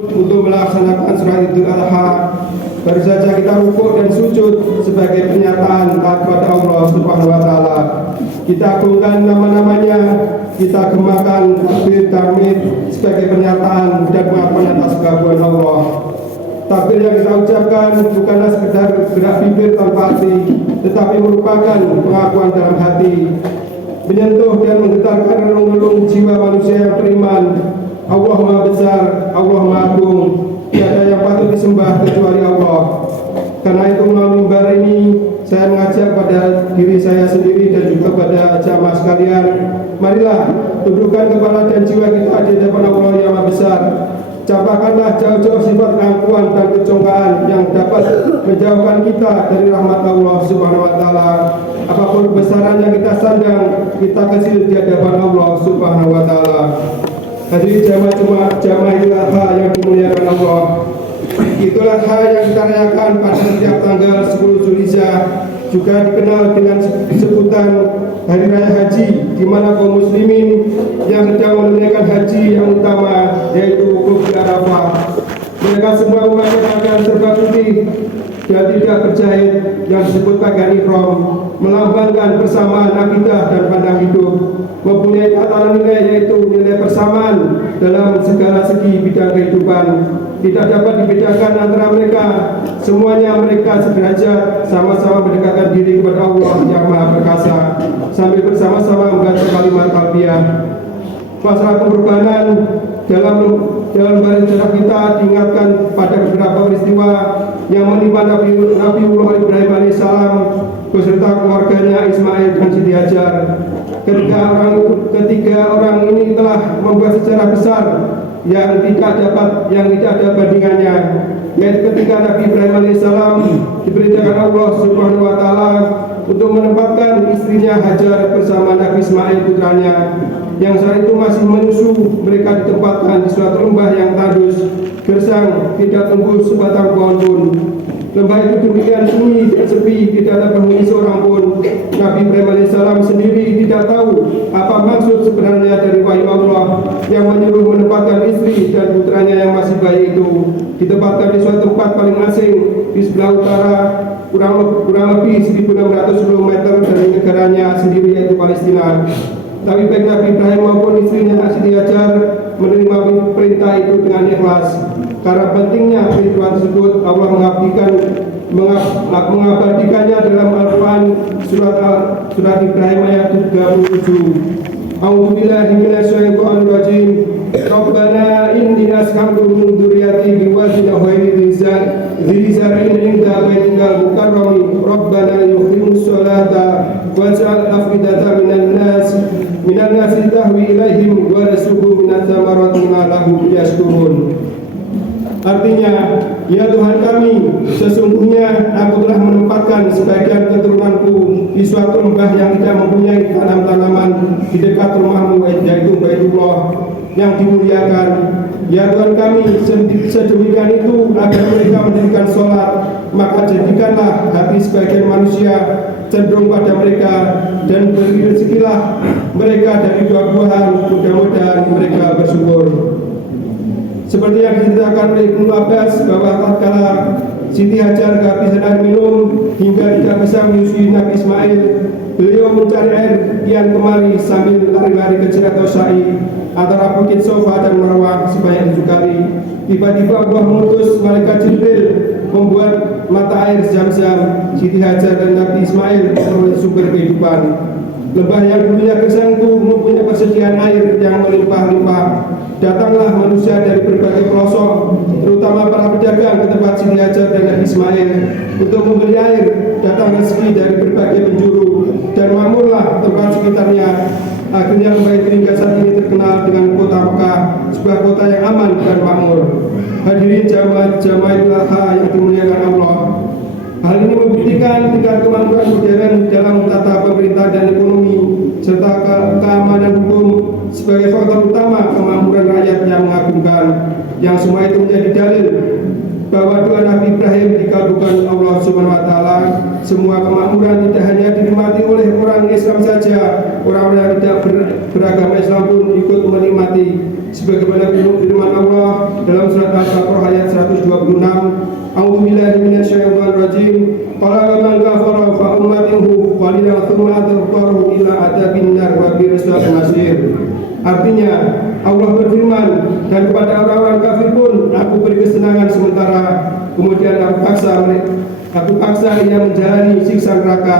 Untuk melaksanakan sholat Idul Adha, baru saja kita rukuk dan sujud sebagai pernyataan taat kepada Allah Subhanahu wa taala. Kita agungkan nama-namanya, kita gemakan takbir tahmid sebagai pernyataan dan pengakuan atas keagungan Allah. Takbir yang kita ucapkan bukanlah sekedar gerak bibir tanpa arti, tetapi merupakan pengakuan dalam hati, menyentuh dan menggetarkan relung-relung jiwa manusia yang beriman. Allah Maha Besar, Allah Maha Agung, tiada yang patut disembah kecuali Allah. Karena itu melalui mimbar ini saya mengajak pada diri saya sendiri dan juga pada jamaah sekalian, marilah tundukkan kepala dan jiwa kita di hadapan Allah yang Maha Besar. Campakkanlah jauh-jauh sifat keangkuhan dan kecongkaan yang dapat menjauhkan kita dari rahmat Allah Subhanahu wa taala. Apapun kebesarannya kita sandang, kita kecil di hadapan Allah Subhanahu wa taala. Hadirin jamaah Idul Adha yang dimuliakan Allah, Idul Adha yang kita rayakan pada setiap tanggal 10 Zulhijjah juga dikenal dengan sebutan Hari Raya Haji, di mana kaum muslimin yang sedang menunaikan haji yang utama yaitu Wukuf di Arafah. Mereka semua memakai pakaian serba putih dan tidak berjahit yang disebut pakaian ihram, melambangkan persamaan akidah dan pandang hidup, mempunyai tatanan nilai yaitu nilai persamaan dalam segala segi bidang kehidupan. Tidak dapat dibedakan antara mereka, semuanya mereka sederajat, sama-sama mendekatkan diri kepada Allah yang Maha Perkasa sambil bersama-sama membaca kalimat talbiyah. Masalah pengorbanan dalam baris sejarah kita diingatkan pada beberapa peristiwa yang menimpa Nabiullah Ibrahim alaihissalam beserta keluarganya Ismail dan Siti Hajar. Ketiga orang ini telah membuat sejarah besar yang tidak ada bandingannya, yaitu ketika Nabi Ibrahim alaihissalam diperintahkan Allah Subhanahu wa taala untuk menempatkan istrinya Hajar bersama Nabi Ismail putranya yang saat itu masih menyusu. Mereka ditempatkan di suatu lembah yang tandus, gersang, tidak tumbuh sebatang pohon pun. Lembah itu demikian sunyi dan sepi, tidak ada penghuni seorang pun. Nabi Ibrahim alaihissalam sendiri tidak tahu apa maksud sebenarnya dari wahyu Allah yang menyuruh menempatkan istri dan putranya yang masih bayi itu ditempatkan di suatu tempat paling asing di sebelah utara, kurang lebih 1.600 km dari negaranya sendiri yaitu Palestina. Tapi baik Nabi Ibrahim maupun istrinya Siti Hajar menerima perintah itu dengan ikhlas. Karena pentingnya perintah tersebut, Allah mengabadikannya dalam Al-Quran surat Ibrahim ayat 37. A'udzubillahi minasyaitonir rajim. Rabbana inni askantu min dzurriyyati biwadin ghairi dzi zar'in 'inda baitikal mukarrami. Rabbana yuqimus sholata waj'al afidatan minan nasi tahwi ilaihim warzuqhum minats thamarati la'allahum yashkurun. Artinya, ya Tuhan kami, sesungguhnya aku telah menempatkan sebagian keturunanku di suatu lembah yang tidak mempunyai tanam-tanaman di dekat rumahmu, yaitu Baitullah yang dimuliakan. Ya Tuhan kami, sedemikian itu agar mereka mendirikan sholat, maka jadikanlah hati sebagian manusia cenderung pada mereka dan beri rezekilah mereka dari buah-buahan, mudah-mudahan mereka bersyukur. Seperti yang diceritakan oleh Ibnu Abbas bahwa tatkala Siti Hajar kehabisan air minum hingga tidak bisa menyusui Nabi Ismail, beliau mencari air kian kemari sambil lari-lari kecil atau sa'i antara Bukit Sofa dan Marwah sebanyak 7 kali. Tiba-tiba Allah mengutus malaikat Jibril membuat mata air Zam-Zam. Siti Hajar dan Nabi Ismail memperoleh sumber kehidupan. Lembah yang dulunya gersang itu mempunyai persediaan air yang melimpah-limpah. Datanglah manusia dari berbagai pelosok, terutama para pedagang ke tempat Siti Hajar dan Nabi Ismail untuk membeli air. Datang rezeki dari berbagai penjuru dan makmurlah tempat sekitarnya. Akhirnya lembah itu hingga saat ini terkenal dengan kota Mekah, sebuah kota yang aman dan makmur. Hadirin jamaah Idul Adha yang dimuliakan Allah, hal ini membuktikan tingkat kemampuan modern dalam tata pemerintah dan ekonomi serta keamanan hukum sebagai faktor utama kemakmuran rakyat yang mengagumkan, yang semua itu menjadi dalil bahwa doa Nabi Ibrahim dikabulkan Allah Subhanahu wa taala. Semua kemakmuran tidak hanya dinikmati oleh orang Islam saja, orang-orang yang tidak beragama Islam pun ikut menikmati. Sebagaimana firman Allah dalam surat Al-Baqarah ayat 126, A'udzubillahi minasyaitonir rajim. Qala man kafara fa ummatuhu qalilan tsumma adqaru ila adzabin nar wa bi'sal masir. Artinya Allah berfirman, dan kepada orang-orang kafir pun aku beri kesenangan sementara, kemudian aku paksa ia menjalani siksa neraka,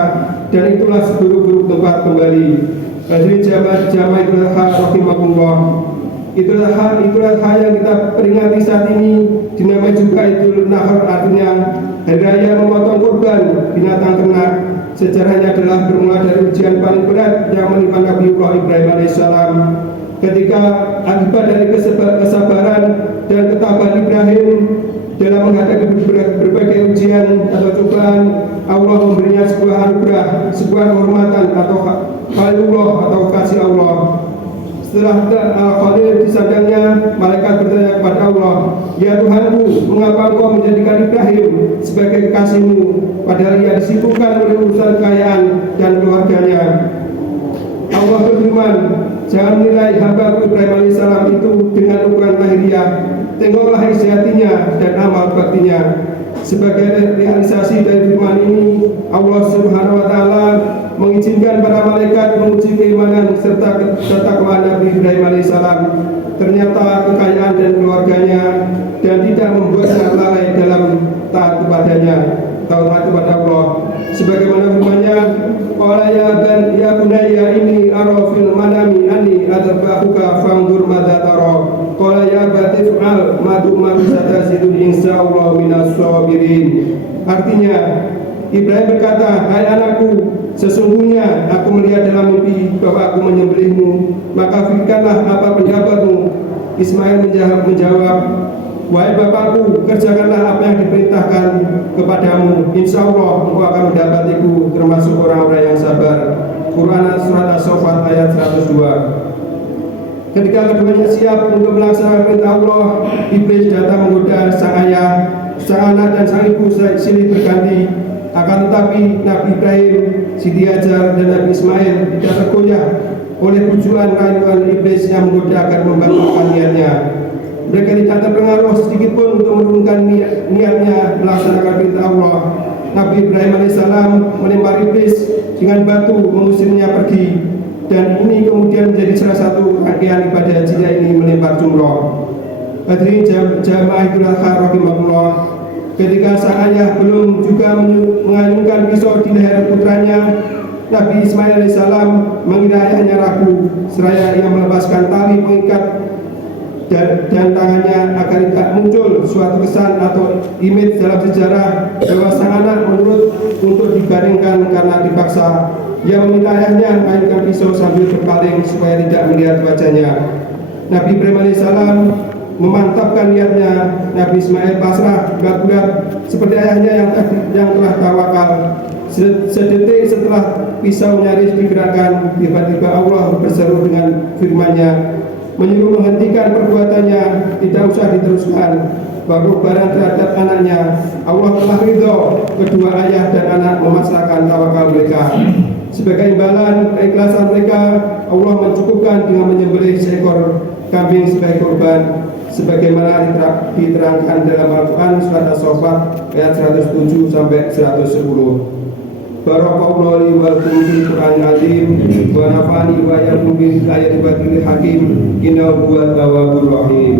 dan itulah seburuk-buruk tempat kembali. Hadirin jamaah Idul Adha rahimakumullah. Itulah hal yang kita peringati saat ini, dinamai juga Idul Nahr, artinya hari raya memotong kurban binatang ternak. Sejarahnya adalah bermula dari ujian paling berat yang menimpa Nabi Ibrahim alaihissalam. Ketika akibat dari kesabaran dan ketabahan Ibrahim dalam menghadapi berbagai ujian atau cobaan, Allah memberinya sebuah anugerah, sebuah kehormatan atau khalilullah atau kasih Allah. Setelah Al-Khalil disandangnya, malaikat bertanya kepada Allah, "Ya Tuhanku, mengapa engkau menjadikan Ibrahim sebagai kekasihmu, padahal ia disibukkan oleh urusan kekayaan dan keluarganya?" Allah berfirman, "Jangan menilai hamba Ibrahim alaihissalam itu dengan ukuran lahiriah. Tengoklah isi hatinya dan amal baktinya." Sebagai realisasi dari firman ini, Allah Subhanahu wa taala mengizinkan para malaikat menguji keimanan serta ketakwaan Nabi Ibrahim alaihissalam. Ternyata kekayaan dan keluarganya dan tidak membuatnya lalai dalam taat kepadanya, taat kepada Allah. Sebagaimana firman-Nya, "Qala ya bunayya inni ara fil manami anni adbahuka fanzur madza tara." Qala ya abati fa'al ma tu'maru sataziduni insyaallah minas sabirin. Artinya, Ibrahim berkata, "Hai anakku, sesungguhnya aku melihat dalam mimpi bahwa aku menyembelihmu, maka fikirkanlah apa pendapatmu." Ismail menjawab, "Wahai bapakku, kerjakanlah apa yang diperintahkan kepadamu. Insya Allah engkau akan mendapatiku termasuk orang-orang yang sabar." Quran Surat As-Saffat ayat 102. Ketika keduanya siap untuk melaksanakan perintah Allah, iblis datang menggoda sang ayah, sang anak dan sang ibu silih berganti. Akan tetapi Nabi Ibrahim, Siti Hajar dan Nabi Ismail tidak tergoyah oleh bujuan rayuan iblis yang menggoda agar membatalkan niatnya. Mereka tidak terpengaruh sedikit pun untuk menurunkan niatnya melaksanakan perintah Allah. Nabi Ibrahim alaihissalam melempar iblis dengan batu, mengusirnya pergi. Dan ini kemudian menjadi salah satu rangkaian ibadah haji, ini melempar jumroh. Hadirin jamaah Idul Adha rahimakumullah. Ketika sang ayah belum juga mengayunkan pisau di leher putranya, Nabi Ismail alaihissalam mengira ayahnya ragu, seraya ia melepaskan tali pengikat dan tangannya agar tidak muncul suatu kesan atau image dalam sejarah bahwa sang anak menurut untuk dibaringkan karena dipaksa. Ia meminta ayahnya mengayunkan pisau sambil berpaling supaya tidak melihat wajahnya. Nabi Ibrahim alaihissalam memantapkan niatnya. Nabi Ismail pasrah bulat-bulat seperti ayahnya yang telah tawakal. Sedetik setelah pisau nyaris digerakkan, tiba-tiba Allah berseru dengan firman-Nya, menyuruh menghentikan perbuatannya, tidak usah diteruskan. Pengorbanan terhadap anaknya, Allah telah ridho kedua ayah dan anak memasrahkan tawakal mereka. Sebagai imbalan keikhlasan mereka, Allah mencukupkan dengan menyembelih seekor kambing sebagai korban, sebagaimana diterangkan dalam Al-Quran Surat As-Saffat ayat 107 sampai 110. Barakallahu li wa lakum fil Qur'anil azim wa nafa'ani wa iyyakum bil ayati wa dhikril hakim innahu huwat tawwabur rahim.